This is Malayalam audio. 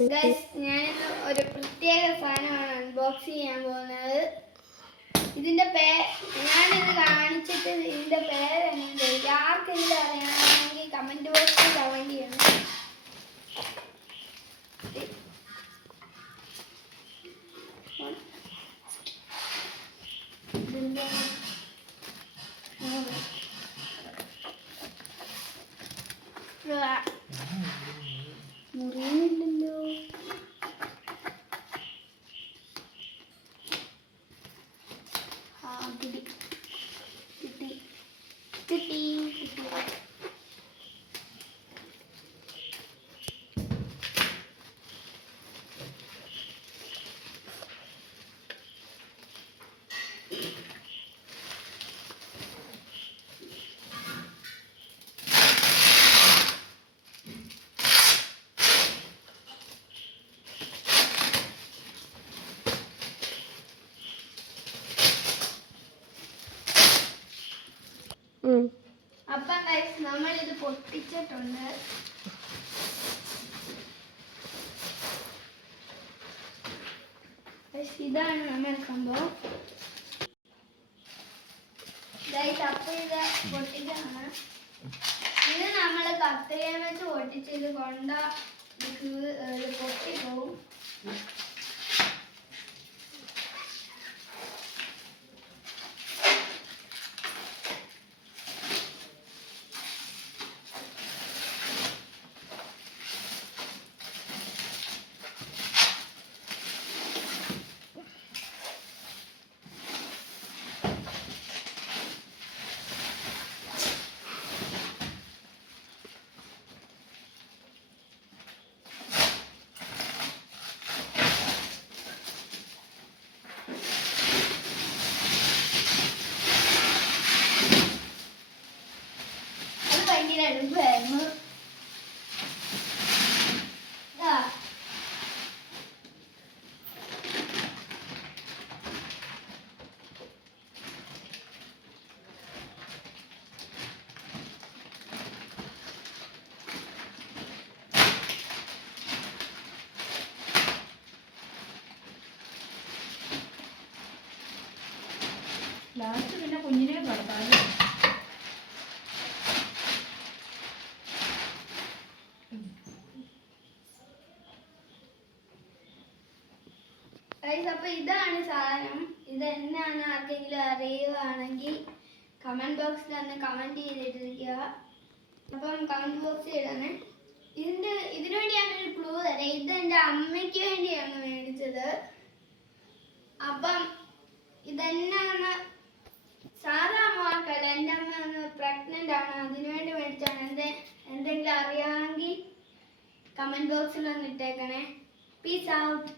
ഗൈസ്, ഞാനിന്ന് ഒരു പ്രത്യേക സാധനമാണ് അൺബോക്സ് ചെയ്യാൻ പോകുന്നത്. ഇതിന്റെ ഞാനിത് കാണിച്ചിട്ട് ഇതിന്റെ പേര് എങ്ങനെ ആർക്കെങ്കിലും അറിയണമെങ്കിൽ കമന്റ് ബോക്സിൽ കമന്റ് ചെയ്യണം. മുറിയുന്നില്ലല്ലോ. കിട്ടി കിട്ടി കിട്ടി കിട്ടി. അപ്പം ഗൈസ്, നമ്മളിത് പൊട്ടിച്ചിട്ടുണ്ട്. ഇതാണ് നമ്മുടെ സംഭവം ഗൈസ്. അപ്പം ഇത് പൊട്ടിച്ചാണ്. ഇത് നമ്മൾ കത്രിക വെച്ച് പൊട്ടിച്ച് ഇത് കൊണ്ട പൊട്ടിപ്പോവും. എടുക്കുമായിരുന്നു. ലാസ്റ്റ് പിന്നെ കുഞ്ഞിനെ കടത്താം. അപ്പൊ ഇതാണ് സാധനം. ഇത് എന്നാണ് ആർക്കെങ്കിലും അറിയുകയാണെങ്കിൽ കമന്റ് ബോക്സിൽ ഒന്ന് കമന്റ് ചെയ്തിട്ടിരിക്കുക. അപ്പം കമന്റ് ബോക്സിൽ ഇടണേ. ഇതിനു വേണ്ടിയാണ് ഒരു ക്ലൂ തരാം. ഇത് എൻ്റെ അമ്മയ്ക്ക് വേണ്ടിയാണ് മേടിച്ചത്. അപ്പം ഇതെന്നാണ് സാധാ അമ്മക്കല്ല, എൻ്റെ അമ്മ ഒന്ന് പ്രഗ്നന്റ് ആണ്, അതിനുവേണ്ടി മേടിച്ചാണ്. എന്തെങ്കിലും അറിയാമെങ്കിൽ കമന്റ് ബോക്സിൽ ഒന്ന് ഇട്ടേക്കണേ. Peace out.